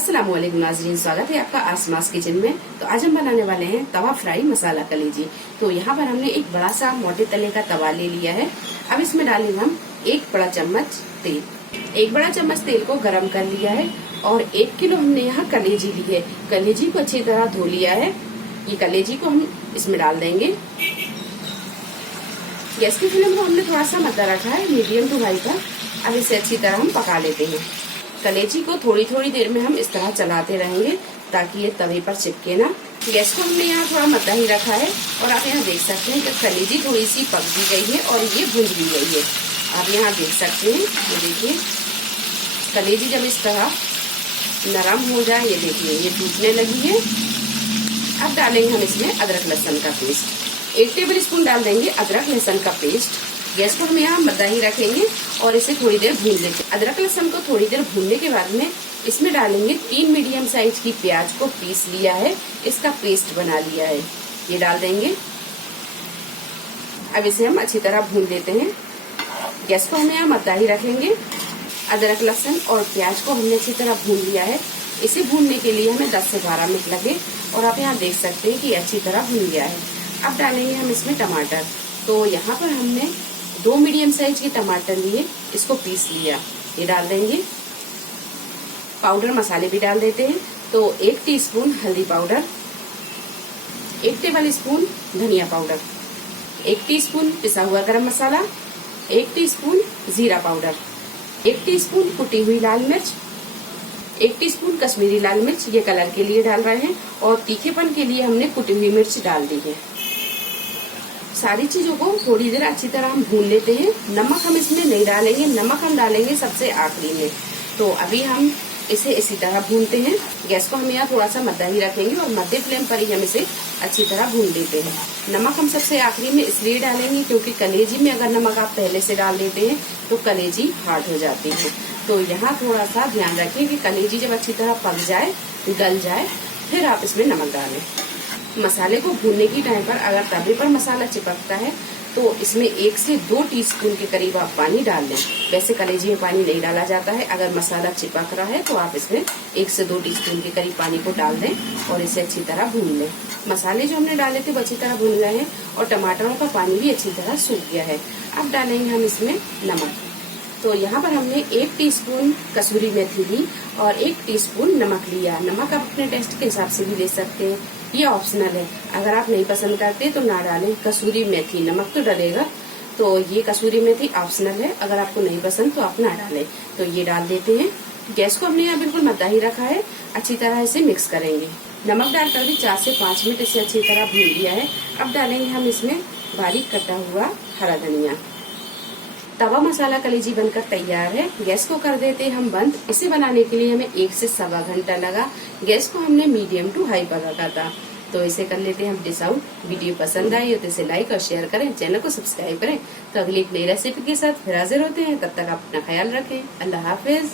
अस्सलामुअलैकुम नाज़रीन, स्वागत है आपका आसमास किचन में। तो आज हम बनाने वाले हैं तवा फ्राई मसाला कलेजी। तो यहाँ पर हमने एक बड़ा सा मोटे तले का तवा ले लिया है। अब इसमें डालेंगे हम 1 बड़ा चम्मच तेल। 1 बड़ा चम्मच तेल को गरम कर लिया है और 1 किलो हमने यहाँ कलेजी ली है। कलेजी को अच्छी तरह धो लिया है। ये कलेजी को हम इसमें डाल देंगे। गैस की फ्लेम को हमने थोड़ा सा मद्दा रखा है, मीडियम टू हाई पर। अब इसे अच्छी तरह हम पका लेते हैं। कलेजी को थोड़ी थोड़ी देर में हम इस तरह चलाते रहेंगे ताकि ये तवे पर चिपके ना। गैस को हमने यहाँ थोड़ा मद्दा ही रखा है और आप यहाँ देख सकते हैं कि कलेजी थोड़ी सी पक भी गई है और ये भुन भी गई है। आप यहाँ देख सकते हैं, ये देखिए कलेजी जब इस तरह नरम हो जाए, ये देखिए ये टूटने लगी है। अब डालेंगे हम इसमें अदरक लहसुन का पेस्ट। 1 टेबल स्पून डाल देंगे अदरक लहसुन का पेस्ट। गैस को हम यहाँ मद्दा ही रखेंगे और इसे थोड़ी देर भून लेंगे। अदरक लहसुन को थोड़ी देर भूनने के बाद में इसमें डालेंगे 3 मीडियम साइज की प्याज को पीस लिया है, इसका पेस्ट बना लिया है, ये डाल देंगे। अब इसे हम अच्छी तरह भून लेते हैं। गैस को हम यहाँ मद्दा ही रखेंगे। अदरक लहसुन और प्याज को हमने अच्छी तरह भून लिया है। इसे भूनने के लिए हमें 10 से 12 मिनट लगे और आप यहाँ देख सकते हैं कि अच्छी तरह भून गया है। अब डालेंगे हम इसमें टमाटर। तो यहाँ पर हमने 2 मीडियम साइज के टमाटर लिए, इसको पीस लिया, ये डाल देंगे। पाउडर मसाले भी डाल देते हैं। तो 1 टीस्पून हल्दी पाउडर, 1 टेबल स्पून धनिया पाउडर, 1 टीस्पून पिसा हुआ गरम मसाला, 1 टीस्पून जीरा पाउडर, 1 टीस्पून कुटी हुई लाल मिर्च, 1 टीस्पून कश्मीरी लाल मिर्च, ये कलर के लिए डाल रहे हैं, और तीखेपन के लिए हमने कुटी हुई मिर्च डाल दी है। सारी चीजों को थोड़ी देर अच्छी तरह हम भून लेते हैं। नमक हम इसमें नहीं डालेंगे, नमक हम डालेंगे सबसे आखिरी में। तो अभी हम इसे इसी तरह भूनते हैं। गैस को हम यहाँ थोड़ा सा मद्दा ही रखेंगे और मध्य फ्लेम पर ही हम इसे अच्छी तरह भून लेते हैं। नमक हम सबसे आखिरी में इसलिए डालेंगे क्योंकि कलेजी में अगर नमक आप पहले से डाल देते हैं तो कलेजी हार्ड हो जाती है। तो यहाँ थोड़ा सा ध्यान रखें कि कलेजी जब अच्छी तरह पक जाए, गल जाए, फिर आप इसमें नमक डालें। मसाले को भूनने की टाइम पर अगर तवे पर मसाला चिपकता है तो इसमें 1 से 2 टीस्पून के करीब आप पानी डाल दें। वैसे कलेजी में पानी नहीं डाला जाता है। अगर मसाला चिपक रहा है तो आप इसमें 1 से 2 टीस्पून के करीब पानी को डाल दें और इसे अच्छी तरह भून लें। मसाले जो हमने डाले थे वो अच्छी तरह भून गए हैं और टमाटरों का पानी भी अच्छी तरह सूख गया है। अब डालेंगे हम इसमें नमक। तो यहाँ पर हमने 1 टीस्पून कसूरी मेथी ली और 1 टीस्पून नमक लिया। नमक आप अपने टेस्ट के हिसाब से भी ले सकते हैं, ये ऑप्शनल है। अगर आप नहीं पसंद करते तो ना डालें। कसूरी मेथी, नमक तो डलेगा, तो ये कसूरी मेथी ऑप्शनल है। अगर आपको नहीं पसंद तो आप ना डालें। तो ये डाल देते हैं। गैस को हमने यहाँ बिल्कुल मद्दा ही रखा है। अच्छी तरह इसे मिक्स करेंगे। नमक डालकर भी 4 से 5 मिनट इसे अच्छी तरह भून लिया है। अब डालेंगे हम इसमें बारीक कटा हुआ हरा धनिया। तवा मसाला कलेजी बनकर तैयार है। गैस को कर देते हैं हम बंद। इसे बनाने के लिए हमें 1 से सवा घंटा लगा। गैस को हमने मीडियम टू हाई पर रखा था। तो इसे कर लेते हैं हम डिश आउट। वीडियो पसंद आई हो तो इसे लाइक और शेयर करें, चैनल को सब्सक्राइब करें। तो अगली एक नई रेसिपी के साथ फिर हाजिर होते हैं। तब तक आप अपना ख्याल रखें। अल्लाह हाफिज।